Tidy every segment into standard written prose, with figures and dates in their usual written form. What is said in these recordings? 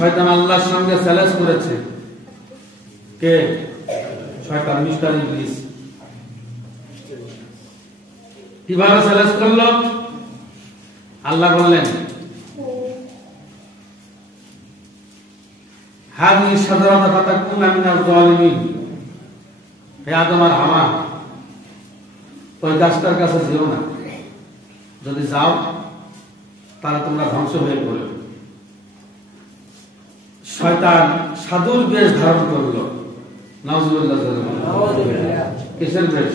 শয়তান আল্লাহর সঙ্গে চ্যালেঞ্জ করেছে। কে? শয়তান, মিস্টার ইবলিস। কিভাবে চ্যালেঞ্জ করলো? আল্লাহ বললেন, হাযিহি শাজারাতা ফাতাকুনা মিনাজ জালিমিন। হে আদম আর হাওয়া, ওই গাছটার কাছে যেও না, যদি যাও তাহলে তোমরা ধ্বংস হয়ে পড়বে। শয়তান সাধুর বেশ ধারণ করলো। নাউজুবিল্লাহ। কিসের বেশ?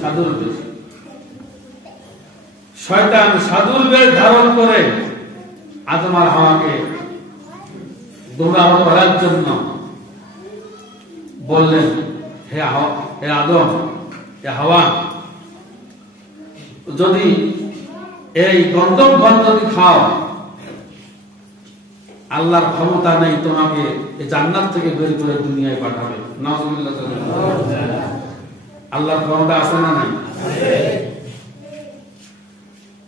সাধুর বেশ। শয়তান সাধুর বেশ ধারণ করে আদম আর হাওয়াকে গোমরাহ করার জন্য বললেন, হে আদম, হে হাওয়া, যদি এই গন্ধম ফল যদি খাও, আল্লাহর ক্ষমতা নেই তোমাকে এই জান্নাত থেকে বের করে দুনিয়ায় পাঠাবে। নাউজুবিল্লাহ। আল্লাহর ক্ষমতা আছে না নাই?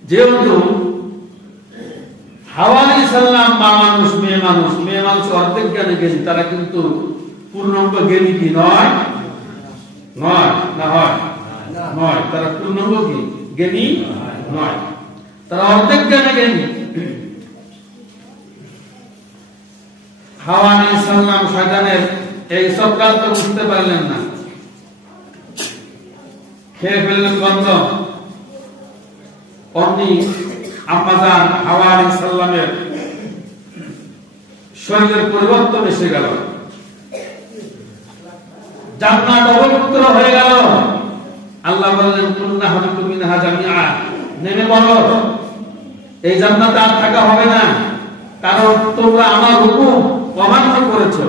যেহেতু হাওয়া আলাইহিস সালাম মা মানুষ, মেয়ে মানুষ অর্ধেক জ্ঞানে জ্ঞানী, তারা কিন্তু পূর্ণাঙ্গ জ্ঞানী কি নয়? নয় না হয়? নয়। তারা পূর্ণাঙ্গ কি জ্ঞানী নয়, তারা অর্ধেক জ্ঞানে জ্ঞানী। হাওয়া আলাইহিস সালাম শয়তানের এই সব কাজ তো বুঝতে পারলেন না, খেয়ে ফেললেন গন্ধ। অমনি আম্মাজান হাওয়া আলাইহিস সালামের শরীরের পরিবর্তন এসে গেল, জান্নাত অবলুপ্ত হয়ে গেল। আল্লাহ বললেন, কুল্না হাবিতু মিনহা জামিআ, নেমে পড়ো, এই জান্নাতে আর থাকা হবে না, কারণ তোমরা আমার হুকুম অমান্য করেছো।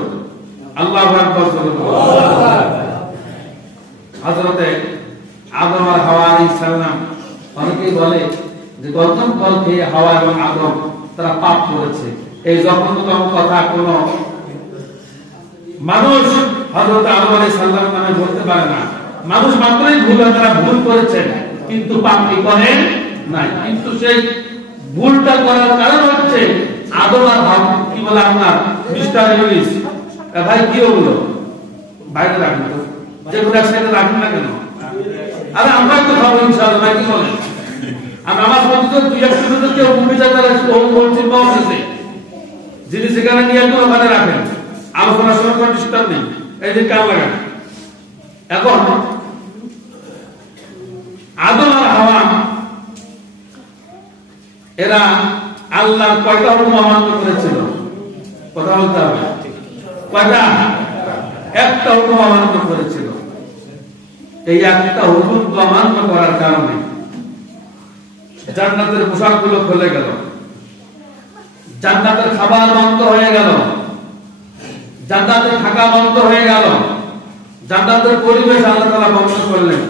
আল্লাহু আকবার। হযরতে আদম আর হাওয়া আলাইহিস সালাম, অনেকেই বলে যে গন্ধম ফল খেয়ে হাওয়া এবং আদম তারা পাপ করেছে। এই জঘন্যতম কথা কোন মানুষ হযরত আদম আলাইহিস সালাম নামে বলতে পারে না। মানুষ মাত্রই ভুল হয়, তারা ভুল করেছেন কিন্তু পাপ কি করেন নাই। কিন্তু সেই ভুলটা করার কারণ হচ্ছে আদম আর হাওয়া, কি বলে আপনার মিস্টার ইবলিস, ভাই কি হলো বাইরে রাখেন তো, যেগুলো একসাথে রাখেন না কেন? আরে আমরা তো খাবো ইনশাআল্লাহ, ভাই কি বলেন? আর নামাজ পড়তে তো দুই এক মিনিট কেউ ভূমি যাতার বলছেন পাওয়া গেছে, যিনি সেখানে নিয়ে একদম ওখানে রাখেন, আলোচনার সময় কোনো ডিস্টার্ব নেই, এই যে কান লাগান। এখন আদম আর হাওয়া এরা আল্লাহর কয়টা হুকুম অমান্য করেছিল? কথা বলতে হবে, কয়টা? একটা হুকুম অমান্য করেছিল। এই একটা হুকুম অমান্য করার কারণে জান্নাতের পোশাকগুলো খুলে গেল, জান্নাতের খাবার বন্ধ হয়ে গেল, জান্নাতের থাকা বন্ধ হয়ে গেল, জান্নাতের পরিবেশ আল্লাহ তাআলা বন্ধ করলেন।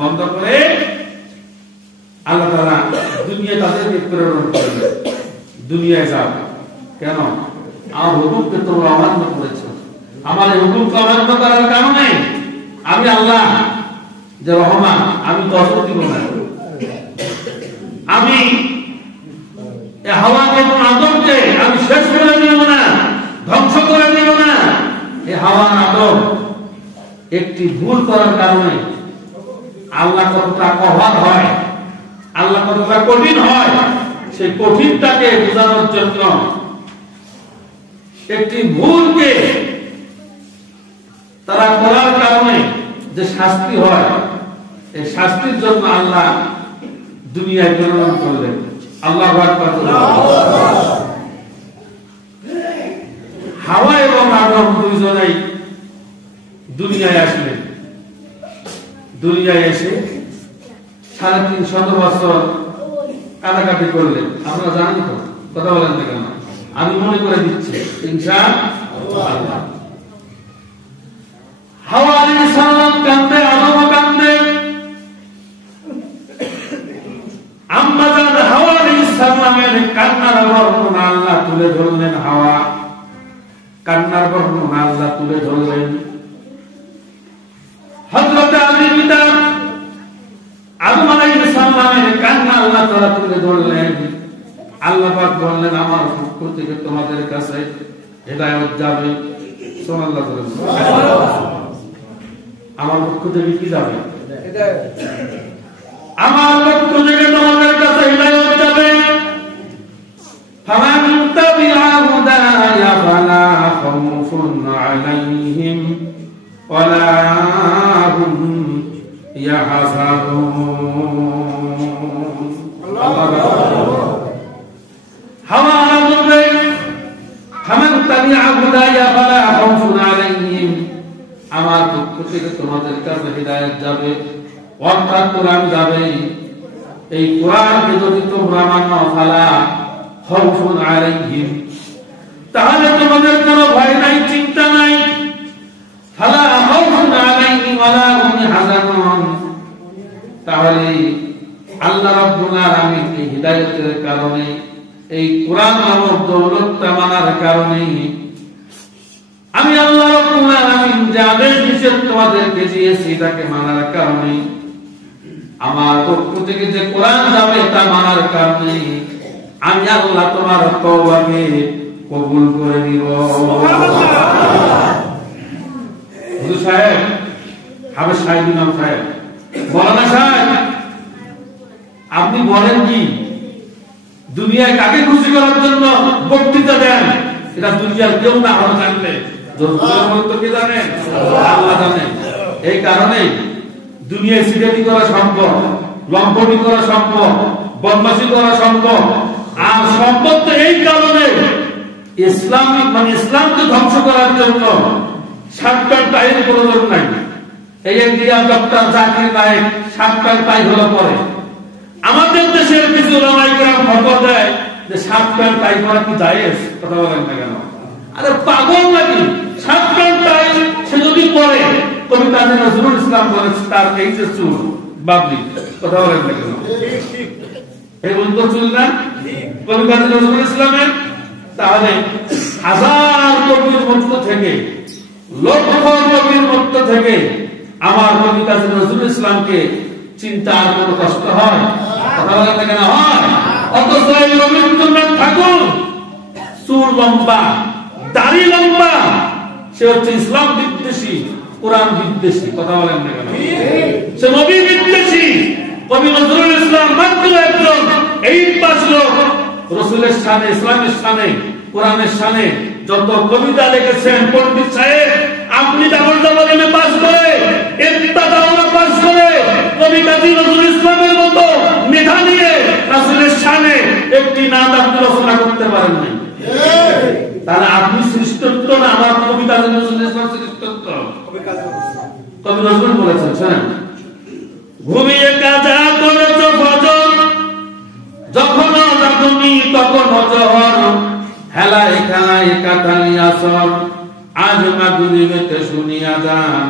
বন্ধ করে আল্লাহ তাআলা দুনিয়া তাদেরকে প্রেরণ করলেন, দুনিয়ায় যাও। কেন? আমার হুকুমকে তোমরা অমান্য করেছো। আমার এই হুকুমকে অমান্য করার কারণে আমি আল্লাহ যে রহমান, আমি দোষ দিব না, আমি হাওয়া এবং আদমকে আমি শেষ করে দিব না, ধ্বংস করে দিব না। এই হাওয়া আদম একটি ভুল করার কারণে আল্লাহ কতটা কঠোর হয়, আল্লাহ কতটা কঠিন হয়, সেই কঠিনটাকে বোঝানোর জন্য একটি ভুলকে তারা করার কারণে যে শাস্তি হয়, এই শাস্তির জন্য আল্লাহ দুনিয়ায় প্রেরণ করলেন। আল্লাহু আকবার। হাওয়া এবং আদম দুইজনেই দুনিয়ায় আসলেন। দুনিয়ায় এসে 350 বছর কাটাকাটি করলেন। আপনারা জানেন তো, কথা বলেন না কেন? আমি মনে করে দিচ্ছি ইনশাআল্লাহ। হাওয়া আলাইহিস সালাম কাঁদে, আদম কাঁদে। আম্মাজান হাওয়া আলাইহিস সালামের কান্নার বর্ণনা আল্লাহ তুলে ধরলেন। হাওয়া কান্নার বর্ণনা আল্লাহ তুলে ধরলেন। হযরত আলীর পিতা আদম আলাইহিস সালামের কান্না আল্লাহ তাআলা তুলে ধরলেন। আল্লাহ পাক বললেন আমার পক্ষ থেকে তোমাদের কাছে হেদায়েত যাবে। সুবহানাল্লাহ। আমার পক্ষ থেকে কি যাবে? আমার পক্ষ থেকে তোমাদের কাছে হেদায়েত যাবে। ফামান তাবিআ হুদায়া ফালা খাউফুন আলাইহিম ওয়ালা হুম ইয়াহজানুন। হাওয়া বলবে ফামান তাবিআ হুদায়া ফালা খাউফুন আলাইহিম, আমার পক্ষ থেকে তোমাদের কাছে হিদায়াত যাবে, অর্থাৎ কোরআন যাবে। এই কোরআনকে যদি তোমরা মানো ফালা খাউফুন আলাইহিম, তাহলে তোমাদের কোনো ভয় নাই, চিন্তা নাই। ফালা খাউফুন আলাইহিম ওয়ালা হুম ইয়াহজানুন, তাহলে আল্লাহ রাব্বুল আলামিন এই হিদায়াতের কারণে, এই কোরআন নামক দৌলতটা মানার কারণে, আমি আল্লাহ রাব্বুল আলামিন যে আদেশ নিষেধ তোমাদেরকে দিয়েছি তাকে মানার কারণে, আমার পক্ষ থেকে যে কোরআন যাবে তা মানার কারণে আমি আল্লাহ তোমার তওবাকে কবুল করে নিব। হুজুর সাহেব, হাফেজ সাহেব, ইমাম সাহেব, মাওলানা সাহেব, আপনি বলেন কি দুনিয়ায় কাকে খুশি করার জন্য বক্তৃতা দেন? এটা দুনিয়ার কেউ না হলো জানলে, কে জানেন? আল্লাহ জানেন। এই কারণে দুনিয়ায় সিগারেটি করা সম্ভব, লম্পটি করা সম্ভব, বদমাশি করা সম্ভব। আর সম্ভব তো এই কারণে ইসলামিক মানে ইসলামকে ধ্বংস করার জন্য সাতটার টাইম প্রয়োজন নাই। এই ইন্ডিয়া ডক্টর জাকির নায়েক সাতটার টাই হলো পরে। আমাদের দেশের কিছু ওলামায়ে কেরাম ফতোয়া দেয় যে সাতটার টাই করা কি জায়েজ? কথা বলেন না কেন? আরে পাগল নাকি? সাতটার টাই সে যদি পরে, কবি কাজী নজরুল ইসলাম বলেছে তার এই যে চুল বাবলি, কথা বলেন না কেন? এই বন্ধু চুল না কবি কাজী নজরুল ইসলামের, তাহলে হাজার কবির মধ্য থেকে, লক্ষ কবির মধ্য থেকে আমার কবি কাজী নজরুল ইসলামকে চিন্তা আর কোনো কষ্ট হয়? কথা বলেন না কেন? হয়। অথচ এই রবীন্দ্রনাথ ঠাকুর চুল লম্বা, দাড়ি লম্বা, সে হচ্ছে ইসলাম বিদ্বেষী, কোরআন বিদ্বেষী। কথা বলেন না কেন? সে নবী বিদ্বেষী। কবি নজরুল ইসলাম মাত্র একজন এই পাঁচ লোক রাসূলের শানে, ইসলামের শানে, কোরআনের শানে যত কবিতা লিখেছেন পণ্ডিত সাহেব, আপনি ডাবল এমএ পাস করে, ইত্তাদাউলা পাস করে, কবি কাজী নজরুল ইসলামের মতো মেধা নিয়ে রাসূলের শানে একটি নাত আপনি রচনা করতে পারেন নাই। তাহলে আপনি শ্রেষ্ঠত্ব না আমার কবি কাজী নজরুল ইসলাম শ্রেষ্ঠত্ব? কবি নজরুল বলেছেন, শুনেন, ঘুমিয়ে কাজা করেছ ফজর, যখন জাগনি তখন জহর, হেলায় খেলায় কাটালি আসর, আজ মাগরিবেতে শুনিয়া যান,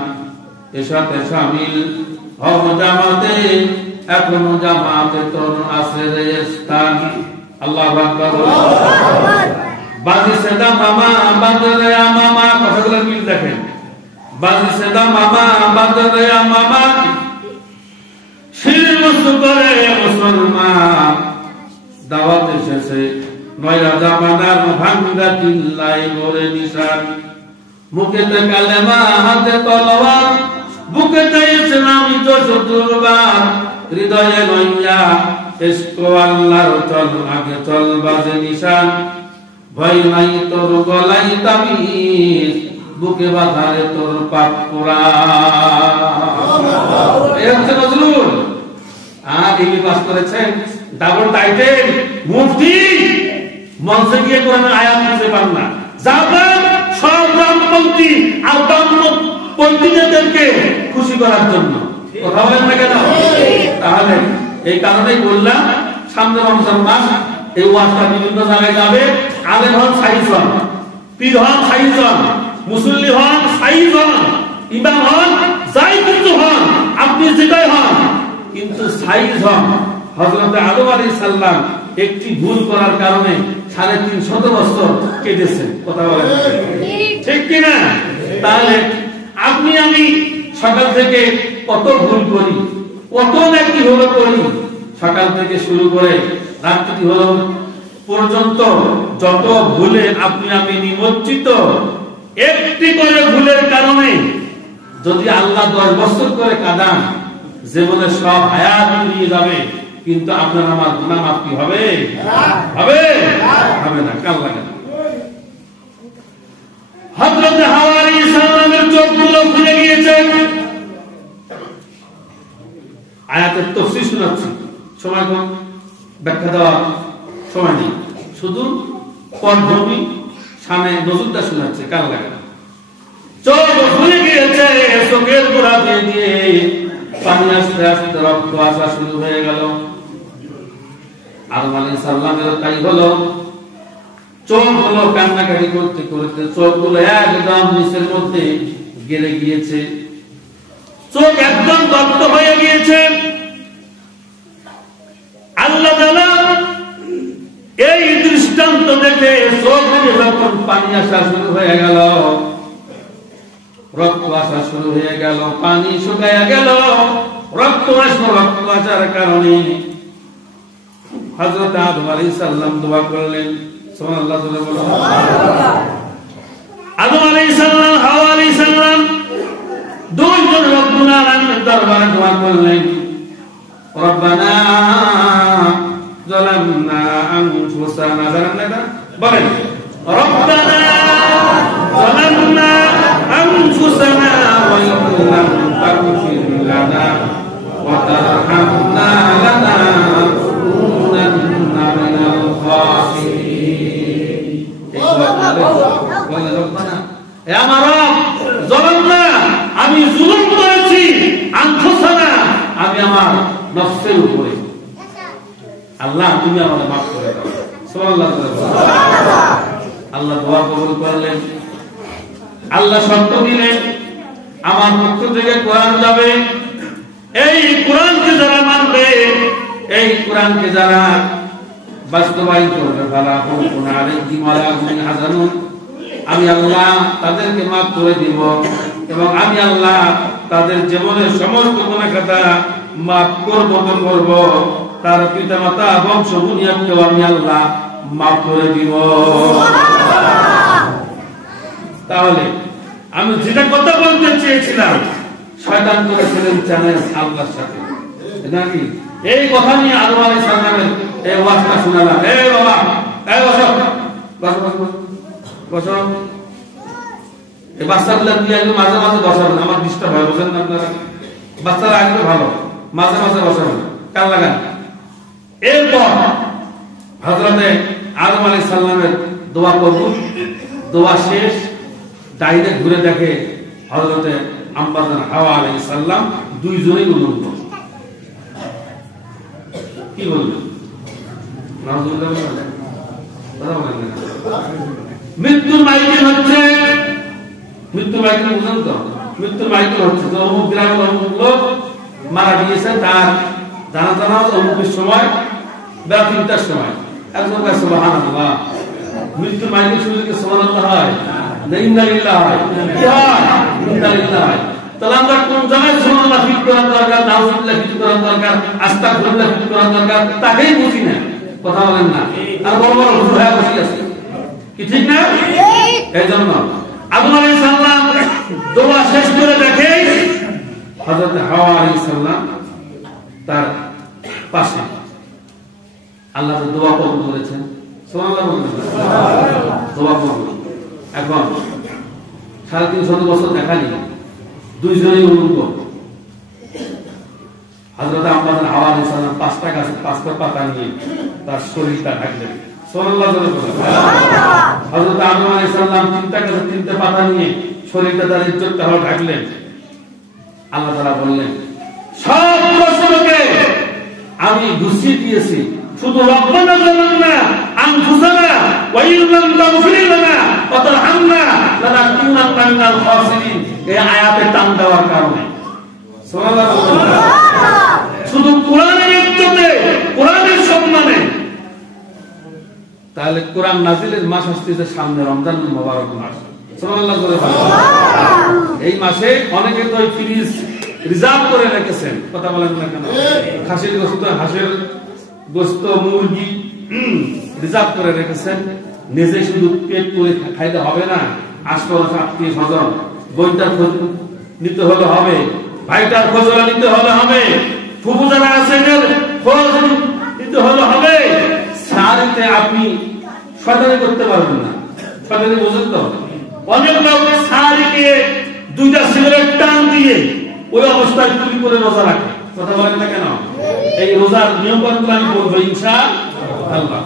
এসাতে শামিল হব জামাতে, এখনো জামাতে তোর আছে রে স্থান। আল্লাহু আকবার। বাজি সেদা মামা বাজরে মামা, কথাগুলো মিল দেখেন। বাজি সেদা মামা বাজরে মামা, শির মুসু করে মুসলমান, দাওয়াত এসেছে নয়া জামানার ভাঙ্গা চিল্লাই করে নিশান, মুখেতে কালেমা হাতে তলোয়ার, বুকেতে ইসলামী তো শত্রুবার, হৃদয়ে লইয়া ইশক আল্লাহর চল, আগে চল বাজে নিশান, ভয় নাই তোর গলাই তাবিজ, বুকে বাঁধারে তোর পাপ পোড়া। এই হচ্ছে নজরুল। আর এমএ পাস করেছেন, ডাবল টাইটেল মুফতি, মঞ্চে গিয়ে কোরআনের আয়াত বুঝতে পারেন না, যাবেন সব রামপন্থী আর বামপন্থীদেরকে খুশি করার জন্য। কথা বলেন না কেন? তাহলে এই কারণেই বললাম সামনে রমজান মাস, এই ওয়াজটা বিভিন্ন জায়গায় যাবে। আলেম হন ৬০ জন, পীর হন ৬০ জন, মুসল্লি হন ৬০ জন, ইমাম হন যাই কিছু হন, আপনি যেটাই হন, কিন্তু ৬০ জন। হযরত আদম আলাইহিস সালাম একটি ভুল করার কারণে ৩৫০ বছর কেটেছেন। কথা বলেন ঠিক কি না? তাহলে আপনি আমি সকাল থেকে কত ভুল করি, কত নাকি হলো করি, সকাল থেকে শুরু করে রাত্রি হলো পর্যন্ত যত ভুলে আপনি আমি নিমজ্জিত, একটি করে ভুলের কারণে যদি আল্লাহ 10 বছর করে কাঁদান, জীবনে সব হায়াত নিয়ে যাবে, কিন্তু আপনার আমার গুনাহ মাফ কি হবে? হবে না। কাল লাগে হযরত হাওয়া আলাইহিস সালামের চোখগুলো খুলে গিয়েছে। আয়াতের তাফসীর শোনাচ্ছি, সময় কম, ব্যাখ্যা দেওয়া সময় নেই, শুধু পটভূমি সামনে নজরটা শোনাচ্ছে, কাল লাগে। চোখ খুলে গিয়েছে, চোখের গোড়া দিয়ে পানি আস্তে আস্তে রক্ত আসা শুরু হয়ে গেল। আদম আলাইহিস সালামের তাই হলো, চোখগুলো কান্নাকাটি করতে করতে চোখগুলো একদম নিচের মধ্যে গেলে গিয়েছে, চোখ একদম দগ্ধ হয়ে গিয়েছে। আল্লাহ তাআলা এই দৃষ্টান্ত দেখে চোখ থেকে যখন পানি আসা শুরু হয়ে গেল, রক্ত আসা শুরু হয়ে গেল, পানি শুকায়া গেল, রক্ত আসার কারণে হযরত আদম আলাইহিস সালাম দোয়া করলেন, সুবহানাল্লাহ। আদম আলাইহিস সালাম, হাওয়া আলাইহিস সালাম দুইজন রব্বুল আলামিনের দরবারে দোয়া করলেন, রব্বানা যালামনা আনফুসানা, জানেন বলেন, রব্বানা যালামনা আনফুসানা ওয়া ইল্লাম তাগফির লানা ওয়া তারহামনা লানাকুনান্না মিনাল খাসিরিন। হে আমার রব, যালামনা, আমি জুলুম করেছি, আনফুসানা, আমি আমার নফসের উপরে, আল্লাহ তুমি আমাকে মাফ করে দাও। সুবহানাল্লাহ। আল্লাহ দোয়া কবুল করলেন। আল্লাহ শর্ত দিলেন, আমার পক্ষ থেকে কোরআন যাবে, এই কোরআনকে যারা মানবে, এই কোরআনকে যারা বাস্তবায়ন করবে, আমি আল্লাহ তাদেরকে মাফ করে দিব, এবং আমি আল্লাহ তাদের জীবনের সমস্ত গুনাহ খাতা মাফ করব তো করব, তার পিতা মাতা বংশ বুনিয়াদকেও আমি আল্লাহ মাফ করে দিব। তাহলে আমি যেটা কথা বলতে চেয়েছিলাম, শয়তান করেছিলেন চ্যালেঞ্জ আল্লাহর সাথে, নাকি এই কথা নিয়ে আদম আলাইহিস সালামের এই ওয়াজটা শোনালাম। এই বাবা, এই বসো বসো বসো, এই বাচ্চাগুলো দিয়ে একটু মাঝে মাঝে বসাবেন, আমার ডিস্টার্ব হয়, বসেন না আপনারা, বাচ্চারা একটু ভালো, মাঝে মাঝে বসাবেন, কান লাগান। এরপর হযরতে আদম আলাইহিস সালামের দোয়া কবুল, দোয়া শেষ, ডাইনে ঘুরে দেখে হযরতে আম্মাজান হাওয়া আলাইহিস সালাম দুইজনেই উন্নত। কি বলবেন? নাউযুবিল্লাহ। মৃত্যুর মাইকেল হচ্ছে, মৃত্যুর মাইকেল বুঝেন তো, মৃত্যুর মাইকেল হচ্ছে তো অমুক গ্রামের অমুক লোক মারা গিয়েছে, তার জানাজা অমুকের সময় বেলা 3টার সময়, একজন কাছে সুবহানাল্লাহ, মৃত্যুর মাইকেল শুনলে সুবহানাল্লাহ হয় না ইন্না লিল্লাহি হয়? কি হয়? ইন্না লিল্লাহি হয়। তাহলে আমরা কোন জায়গায় সুবহানাল্লাহ ফিট করার দরকার, নাউযুবিল্লাহ ফিট করার দরকার, আস্তাগফিরুল্লাহ ফিট করার দরকার, তাকেই বুঝি না, কথা বলেন না, আর বড় বড় হুজুর হয়ে বসে আছে, কি ঠিক না? এইজন্য আদম আলাইহিস সালাম দোয়া শেষ করে দেখে হযরত হাওয়া আলাইহিস সালাম তার পাশে, আল্লাহ তো দোয়া কবুল করেছেন, সুবহানাল্লাহ। দোয়া কবুল। এখন 350 বছর দেখালি দুইজনেই উন্নত। হযরত আম্মাজান হাওয়া আলাইহিস সালাম 5টা গাছে 5টা পাতা নিয়ে তার শরীরটা ঢাকলেন, সুবহানাল্লাহ। হযরত আদম আলাইহিস সালাম 3টা গাছে 3টা পাতা নিয়ে শরীরটা তার ইজ্জতটা ঢাকলেন। আল্লাহ তাআলা বললেন, সব প্রশ্নকে আমি গুছিয়ে দিয়েছি, শুধু রব্বানা যালামনা আনফুসানা ওয়া ইল্লাম তাগফির লানা ওয়া তারহামনা লানাকুনান্না মিনাল খাসিরিন, এই আয়াতে টান দেওয়ার কারণে। সুবহানাল্লাহ। শুধু কোরআনের ইজ্জতে, কোরআনের সম্মানে। তাহলে কোরআন নাজিলের মাস আসছে সামনে, রমজান মুবারক মাস, সুবহানাল্লাহ। এই মাসে অনেকে তো ফ্রিজ রিজার্ভ করে রেখেছেন, কথা বলেন না কেন? খাসির গোশত, হাঁসের গোশত, মুরগি, রিজার্ভ করে রেখেছেন, নিজে শুধু পেট করে খাইলে হবে না, আশপাশ আত্মীয় স্বজন বইটার খোঁজ নিতে হলে হবে, ভাইটার খোঁজ নিতে হলে হবে, ফুফু যারা আছে খোঁজ নিতে হলে হবে। সারিতে আপনি শয়তানি করতে পারবেন না, শয়তানি বুঝেন তো? অনেক লোক সারিকে 2টা সিগারেট টান দিয়ে ওই অবস্থায় চুরি করে রোজা রাখে। কথা বলেন না কেন? এই রোজার নিয়ম কানুন আমি বলবো ইনশাআল্লাহ।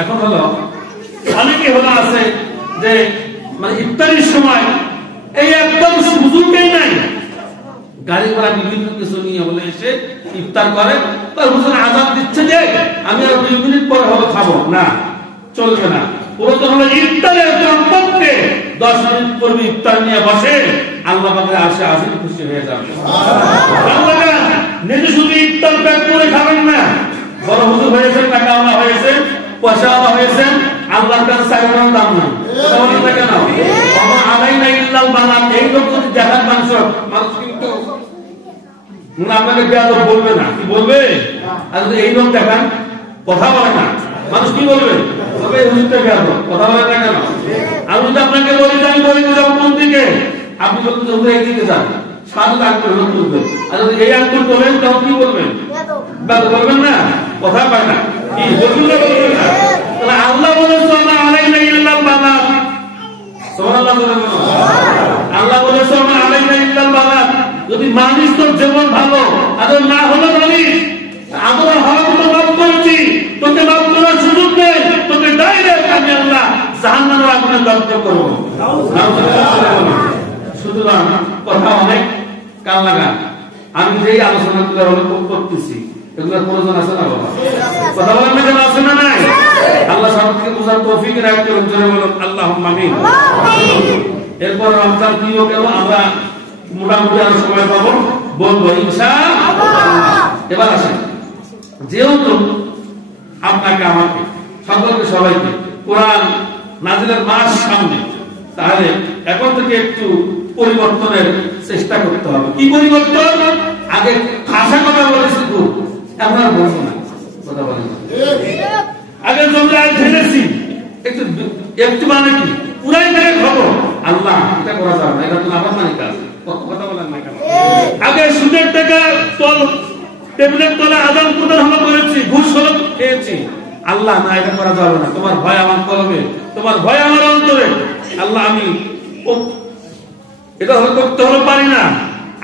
এখন হলো অনেকে হলো আছে যে মানে ইফতারির সময় এই একদম সুযোগই নাই, গাড়ি ঘোড়া বিভিন্ন কিছু নিয়ে বলে এসে ইফতার করে, তার হুজুর আযান দিচ্ছে যে আমি আর 2 মিনিট পরে হবে খাবো না, চলবে না। পুরো হলো ইফতারের কমপক্ষে 10 মিনিট পূর্বে ইফতার নিয়ে বসে, আল্লাহ পাকের আশে আজিম খুশি হয়ে যাবে। আল্লাহ নিজে শুধু ইফতার প্যাক করে খাবেন না, বড় হুজুর হয়েছেন, টাকাওয়ালা হয়েছেন, পয়সাওয়ালা হয়েছেন, আল্লাহর কাছে চাইলেও দাম নাই। কথা বলেন না কেন? আমার আলাইনা ইল্লাল বানাত, এই লোক যদি দেখার মানুষ কিন্তু আপনাকে বেয়াদব বলবে না, কি বলবে? আর যদি এই লোক দেখান কথা বলে না, মানুষ কি বলবে? তবে হুজুরটা বেয়াদব, কথা বলে না কেন? আমি যদি আপনাকে বলি যে আমি বলি যাবো কোন দিকে, আপনি বলতে হুজুর এইদিকে যান, সাদা আঙ্গুল তুলবেন, আর যদি এই আঙ্গুল তোলেন তখন কি বলবেন? বেয়াদব বলবেন না, কথা পায় না, কি বলবেন না? বলবেন না। তাহলে আল্লাহ বলেছে আমার আলাইনা ইল্লাল বানাত, সুবহানাল্লাহ বলেন। আল্লাহ বলেছে আমার আলাইনা ইল্লাল বানাত, যদি মানিস তোর জীবন ভালো, আর না হলো মানিস আমরা হক তো মাফ করেছি, তোকে মাফ করার সুযোগ নেই, তোকে ডাইরেক্ট আমি আল্লাহ জাহান্নামের আগুনে দগ্ধ করব। সুতরাং কথা অনেক কাল লাগা, আমি যেই আলোচনাগুলো করতেছি এগুলোর প্রয়োজন আছে না বাবা? কথা বলেন না কেন? আছে না নাই? আল্লাহ সবাইকে বোঝার তৌফিক রাখ করুন, জোরে বলুন আল্লাহুম্মা আমিন। এরপর রমজান কি হোক, আমরা মোটামুটি আরো সময় পাবো, বলবো ইনশাআল্লাহ। এবার আসেন, যেহেতু আপনাকে আমাকে সকলকে সবাইকে কোরআন নাজিলের মাস সামনে, তাহলে এখন থেকে একটু পরিবর্তনের চেষ্টা করতে হবে। কি পরিবর্তন? আগে খাসা কথা বলেছি খুব, এখন আর বলবো না, কথা বলেন। আগে জমলা ঢেলেছি একটু একটু মানে কি পুরাই থেকে খবর, আল্লাহ এটা করা যাবে না, এটা তো আবার মানে কাজ, কথা বলেন না কেন? আগে সুদের টাকা টেবিলের তলে আদান প্রদান হলো করেছি, ঘুষ হলো খেয়েছি, আল্লাহ না এটা করা যাবে না, তোমার ভয় আমার কলবে, তোমার ভয় আমার অন্তরে, আল্লাহ আমি এটা হলো করতে হলো পারি না।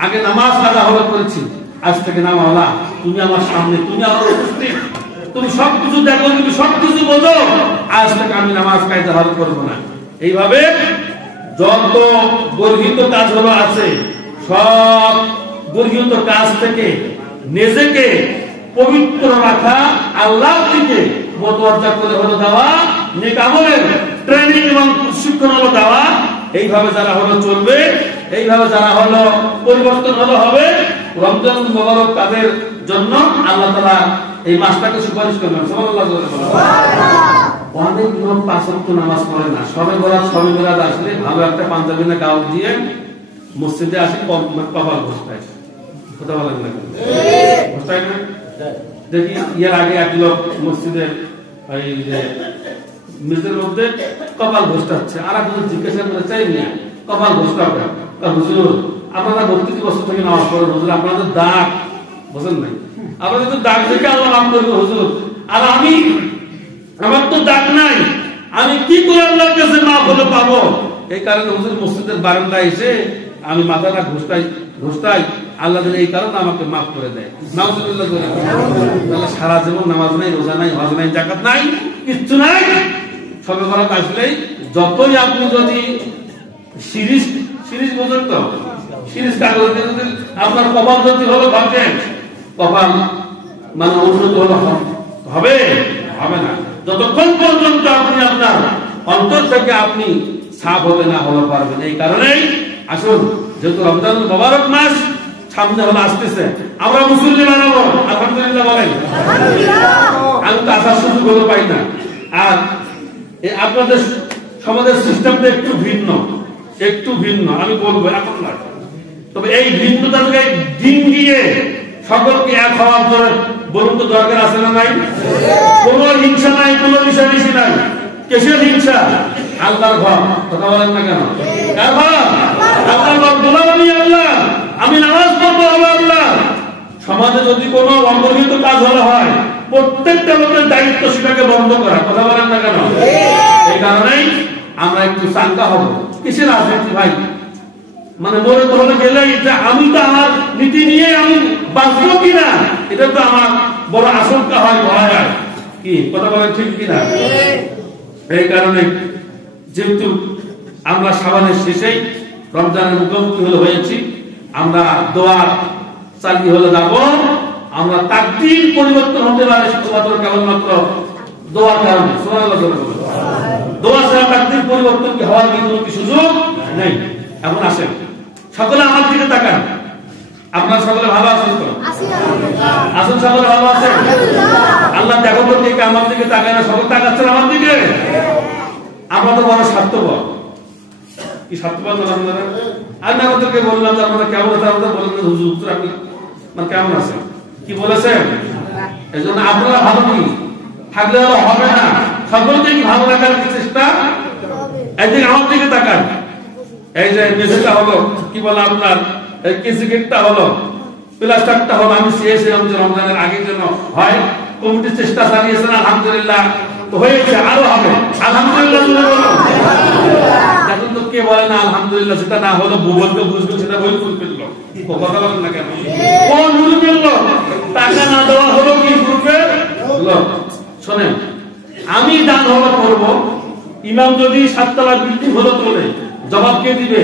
আগে নামাজ কাজা হলো করেছি, আজ থেকে নাম আল্লাহ তুমি আমার সামনে, তুমি আমার উপস্থিত, তুমি সবকিছু দেখো, তুমি সবকিছু বোঝো, আজ থেকে আমি নামাজ কায়দা হলো করবো না। এইভাবে যত গর্হিত কাজ হলো আছে, সব গর্হিত কাজ থেকে নিজেকে পবিত্র রাখা, আল্লাহ থেকে মতওয়াজ্জা করে হলো দেওয়া, নেক আমলের ট্রেনিং এবং প্রশিক্ষণ হলো দেওয়া। এইভাবে যারা হলো চলবে, এইভাবে যারা হলো পরিবর্তন হলো হবে, রমজান মুবারক তাদের জন্য আল্লাহ তাআলা এই মাসটাকে সুপারিশ করবেন। সুবহানাল্লাহ। অনেক লোক 5 ওয়াক্ত নামাজ পড়ে না, সবে বরাত আসলে ভালো একটা পাঞ্জাবি না গাউন দিয়ে মসজিদে আসে, কপাল ঘষায়, কথা বলেন না ঘষায় না? দেখি এর আগে এক লোক মসজিদের এই যে মেজের মধ্যে কপাল ঘষাচ্ছে, আর একজন জিজ্ঞাসা করে চাই না কপাল ঘষতে, হুজুর আপনারা 32 বছর থেকে নামাজ পড়েন, হুজুর আপনাদের দাগ বোঝেন নাই, আপনাদের তো দাগ দেখে আল্লাহ মাফ করবে হুজুর, আর আমি আমার তো দাগ নাই, আমি কি করে আল্লাহর কাছে মাফ হলে পাবো? এই কারণে হুজুর মসজিদের বারান্দায় এসে আমি মাথাটা ঘষতাই, আল্লাহ এই কারণে আমাকে মাফ করে দেয়। নাউজুবিল্লাহ। তাহলে সারা জীবন নামাজ নাই, রোজা নাই, হজ নাই, যাকাত নাই, কিচ্ছু নাই, সবে বরাত আসলেই যতই আপনি যদি সিরিজ বোঝেন তো, সিরিজ কাগজ যদি আপনার কপাল যদি হলো ভাবছেন, কপাল মানে উন্নত হলো হবে না, যতক্ষণ পর্যন্ত আপনি আপনার অন্তর থেকে আপনি সাফ হবে না হলো পারবেন। এই কারণেই আসুন, যেহেতু রমজানুল মুবারক মাস সামনে হলো আসতেছে, আমরা মুসল্লি বানাবো, আলহামদুলিল্লাহ বলেন। আমি তো আসার সুযোগ হলো পাই না, আর আপনাদের সমাজের সিস্টেমটা একটু ভিন্ন, আমি বলবো এখন না, তবে এই ভিন্নতাকে দিন গিয়ে সকলকে এক হওয়ার জন্য বলুন তো দরকার আছে না নাই? কোন হিংসা নাই, কোন মিশামিশি নাই। কিসের হিংসা? আল্লাহর ঘর। কথা বলেন না কেন? কার ঘর? আল্লাহর ঘর। গোলামি আল্লাহ, আমি নামাজ পড়বো আল্লাহ। সমাজে যদি কোনো অবহিত কাজ হলে হয়, প্রত্যেকটা লোকের দায়িত্ব সেটাকে বন্ধ করা। কথা বলেন না কেন? এই কারণেই আমরা একটু চাঙ্গা হব। কিসের রাজনীতি ভাই? মানে মরে তোলে গেলে এটা আমি তো আমার নীতি নিয়ে আমি বাঁচবো কিনা, এটা তো আমার বড় আশঙ্কা হয়, ভয় হয়। কি কথা বলেন ঠিক কিনা? এই কারণে যেহেতু আমরা শাবানের শেষেই রমজানের মুখোমুখি হয়েছি, আমরা দোয়া চালিয়ে হলে যাব। আমরা তাকদীর পরিবর্তন হতে পারে শুধুমাত্র কেবলমাত্র দোয়ার কারণে। সুবহানাল্লাহ। দোয়া ছাড়া তাকদীর পরিবর্তন কি হওয়ার কোনো সুযোগ নেই। এখন আসেন, সকলে আমার দিকে তাকান। আপনার সকলে ভালো আছেন তো? আসুন, সকলে ভালো আছেন? আল্লাহ দেখো তো দিকে আমার দিকে তাকায় না, সকলে তাকাচ্ছেন আমার দিকে। আমরা তো বড় স্বার্থপর। কি স্বার্থপর না? আমি আপনাদেরকে বললাম যে আপনারা কেমন আছেন, আপনারা বললেন হুজুর আপনি মানে কেমন আছেন, কি বলেছেন? এই জন্য আপনারা ভালো কি থাকলে হবে না, সকলকে কি ভালো রাখার চেষ্টা। একদিন আমার দিকে তাকান। এই যে মেসেজটা হলো, কি বলে আপনার এই কেসিকেটটা হলো, প্লাস্টারটা হলো, আমি চেয়েছিলাম যে রমজানের আগে যেন হয়। কমিটি চেষ্টা চালিয়েছেন, আলহামদুলিল্লাহ তো হয়েছে, আরো হবে আলহামদুলিল্লাহ। এখন তো কে বলে না আলহামদুলিল্লাহ? সেটা না হলো ভূগোলকে বুঝবে, সেটা বই ফুল পেল। কথা বলেন না কেন? কোন ভুল পেল? টাকা না দেওয়া হলো কি ভুল পেল? শোনেন, আমি দান হলো করব, ইমাম যদি 7 তলা বিল্ডিং হলো তোলে, জবাব কে দিবে?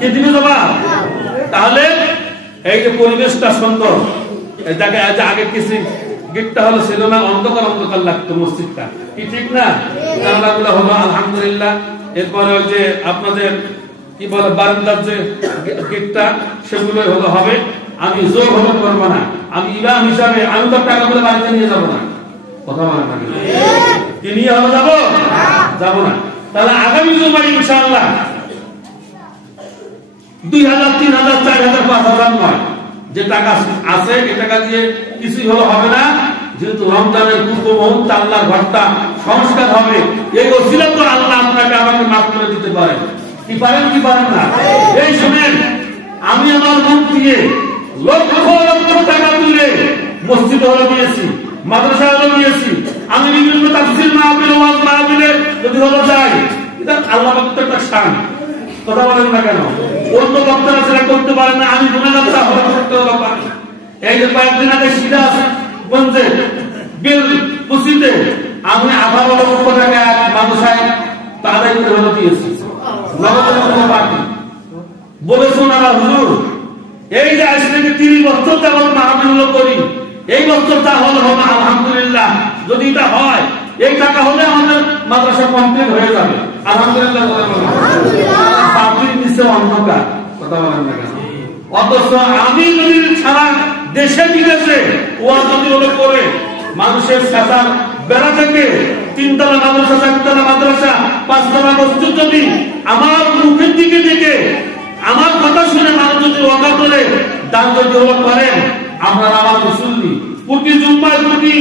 কে দিবে জবাব? তাহলে এই যে পরিবেশটা সুন্দর, এই জায়গায় আগে কিছু গেটটা হলো ছিল না, অন্ধকার অন্ধকার লাগতো মসজিদটা, কি ঠিক না? জানলাগুলো হলো আলহামদুলিল্লাহ। এরপরে ওই যে আপনাদের কি বলে বারান্দার যে গেটটা, সেগুলো হলো হবে। আমি জোর হলো করবো না, আমি ইমাম হিসাবে আমি তো টাকাগুলো বাড়িতে নিয়ে যাবো না। কথা বলেন না কি নিয়ে হলো যাবো? যাবো না। তাহলে আগামী জুমায় ইনশাআল্লাহ 2000, 3000, 4000, 5000 নয়, যে টাকা আছে এ টাকা দিয়ে কিছুই হলো হবে না। যেহেতু রমজানের পূর্ব মুহূর্তে আল্লাহর ঘরটা সংস্কার হবে, এই ওসিলা তো আল্লাহ আপনাকে আমাকে মাফ করে দিতে পারেন। কি পারেন কি পারেন না? এই শুনেন, আমি আমার মুখ দিয়ে লক্ষ লক্ষ টাকা তুলে মসজিদ হলো দিয়েছি, মাদ্রাসা হলো দিয়েছি। আমি বিভিন্ন তাফসীর মাহফিল, ওয়াজ মাহফিলে যদি হলো যাই, এটা আল্লাহ পাকের একটা শান। কথা বলেন না কেন? অন্য বক্তারা সেটা করতে পারে না, আমি গুনাহগারটা হলো করতে পারি। এই যে কয়েকদিন আগে সিরাজগঞ্জে বিল মসজিদে আমি 18 লক্ষ টাকা মাদ্রাসায় আদায় করে হলো দিয়েছি। বলেছেন না হুজুর, এই যে আজ থেকে 30 বছর যাবত মাহফিল করি, এই বছর তা হলো হবে আলহামদুলিল্লাহ। যদি এটা হয়, এই টাকা হলে আমাদের মাদ্রাসা কমপ্লিট হয়ে যাবে আলহামদুলিল্লাহ। পাবলিক নিচে অন্ধকার। কথা বলেন না কেন? অথচ আমি যদি সারা দেশে বিদেশে ওয়াজ যদি হলো করে মানুষের সাথে বেড়া থেকে 3 তলা মাদ্রাসা, 4 তলা মাদ্রাসা, 5 তলা মসজিদ যদি আমার মুখের দিকে দেখে আমার কথা শুনে মানুষ যদি অকাতরে দান যদি হলো করেন, আমরা আমার মুসল্লি প্রতি জুম্মায় প্রতি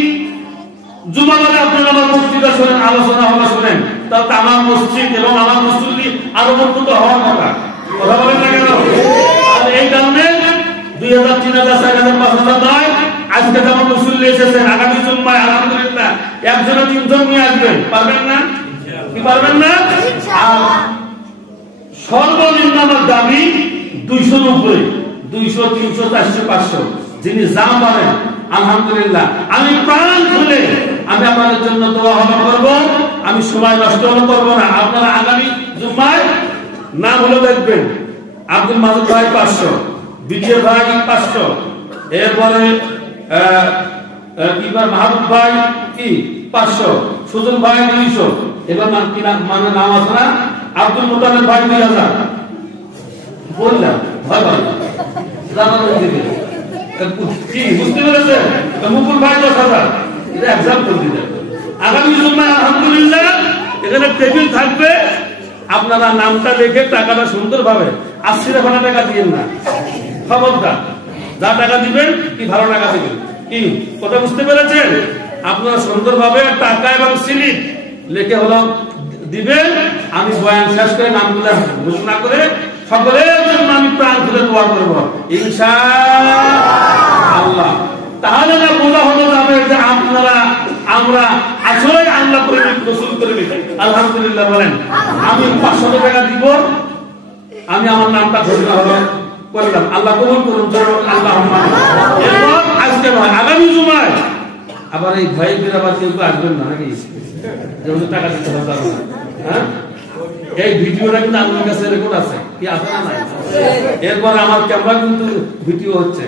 জুমাবারে আপনারা আমার মসজিদে শোনেন, আলোচনা হলো শোনেন, তাহলে আমার মসজিদ এবং আমার মুসল্লি আরো উন্নত হওয়ার কথা। কথা বলেন না কেন? এই কারণে 2000, 3000, 4000, 5000 নয়, আজকে যেমন মুসল্লি এসেছেন, আগামী জুম্মায় আলহামদুলিল্লাহ 1 জন 3 জন নিয়ে আসবেন। পারবেন না? কি পারবেন না? আর সর্বনিম্ন আমার দাবি 200 উপরে, 200, 300, 400, 500 যিনি যা পারেন আলহামদুলিল্লাহ। আমি প্রাণ খুলে আমি আপনাদের জন্য দোয়া হলো করব, আমি সময় নষ্ট হলো করবো না। আপনারা আগামী জুম্মায় নাম হলো দেখবেন, আব্দুল মাসুদ ভাই 500, বিজয় ভাই 500, এরপরে মাহবুব ভাই কি 500, সুজন ভাই 200, এবার মানে নাম আছে না, আব্দুল মুতালেব ভাই 2000 বললাম। ভয় পাই কি বুঝতে পেরেছেন? মুকুল ভাই 10,000, এটা এক্সাম্পল দিলেন। আগামী জুম্মায় আলহামদুলিল্লাহ এখানে টেবিল থাকবে, আপনারা নামটা লিখে টাকাটা সুন্দর ভাবে 80 টাকা দিয়েন না, খবরদার, যা টাকা দিবেন কি ভালো টাকা দিবেন, কি কথা বুঝতে পেরেছেন? আপনারা সুন্দরভাবে টাকা এবং স্লিপ লিখে হলো দিবেন। আমি বয়ান শেষ করে নামগুলো ঘোষণা করে সকলের জন্য আমি প্রাণ খুলে দোয়া করব ইনশাআল্লাহ। তাহলে না বোঝা হলো যাবে যে আপনারা আমরা আসলে আল্লাহ প্রেমিক, রাসূল প্রেমিক। আলহামদুলিল্লাহ বলেন। আমি 500 টাকা দিব, আমি আমার নামটা ঘোষণা হলো করলাম, আল্লাহ কবুল করুন, আল্লাহুম্মা। এরপর আজকে নয়, আগামী জুমায় আবার এই ভাই বিরাবার কেউ আসবেন না নাকি, যেমন টাকা দিতে হবে। হ্যাঁ, এই ভিডিওটা কিন্তু আপনার কাছে রেকর্ড আছে, কি আছে না? এরপর আমার ক্যামেরা কিন্তু ভিডিও হচ্ছে।